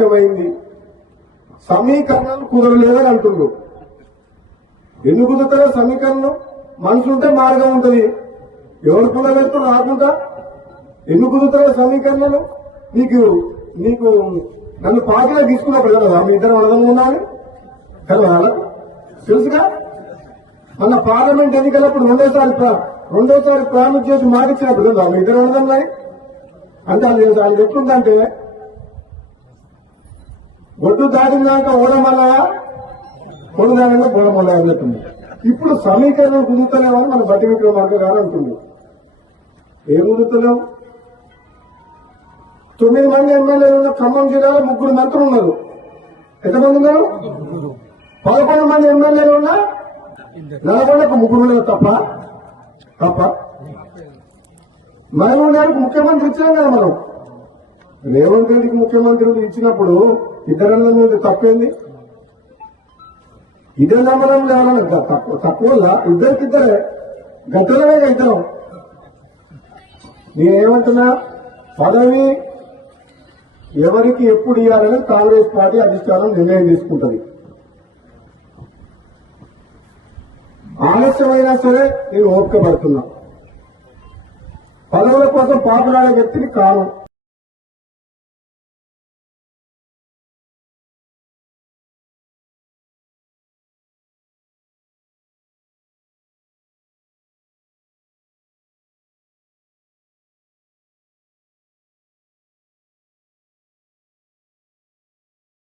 ఆలస్యమైంది. సమీకరణాలు కుదరలేదని అంటుండ్రు. ఎందుకు కుదురుతారో సమీకరణం? మనుషులుంటే మార్గం ఉంటుంది. ఎవరు కుదరలేదు రాకుండా ఎందుకు కుదురుతారో సమీకరణలు? నీకు నీకు నన్ను పార్టీలో తీసుకున్నప్పుడు కదా మీ ఇద్దరు వడదం ఉండాలి. కదా తెలుసుగా? మన పార్లమెంట్ ఎన్నికలప్పుడు రెండోసారి రెండోసారి ప్రామిస్ చేసి మాటిచ్చినప్పుడు కదా మీ ఇద్దరు వడదం అంటే అది అది ఎట్లుందంటే ఒడ్డు దాటినాక ఓడమల్ల పొడు దానిలో అని అన్నట్టుంది. ఇప్పుడు సమీకరణం కుదురుతలేమని మన బట్టి విక్రమార్క గారు అంటుంది ఏం కుదురుతలేం? తొమ్మిది మంది ఎమ్మెల్యేలు ఉన్న ఖమ్మం జిల్లాలో ముగ్గురు మంత్రులు ఉన్నారు. ఎంతమంది ఉన్నారు? పదకొండు మంది ఎమ్మెల్యేలు ఉన్నా నల్గొండకు ముగ్గురు ఉన్నారు తప్ప. తప్ప. మహబూబ్ గారికి ముఖ్యమంత్రి ఇచ్చినాం కదా మనం. రేవంత్ రెడ్డికి ముఖ్యమంత్రి ఇచ్చినప్పుడు ఇతరుల మీద తప్పేంది? ఇదే నమ్మడం లేవాలని తక్కువ తక్కువ ఇద్దరికిద్దరే గట్టలనే ఇద్దరం. నేనేమంటున్నా? పదవి ఎవరికి ఎప్పుడు ఇవ్వాలని కాంగ్రెస్ పార్టీ అధిష్టానం నిర్ణయం తీసుకుంటుంది. ఆలస్యమైనా సరే నేను ఓపిక పడుతున్నా పదవుల కోసం పాపులాడే వ్యక్తిని కాను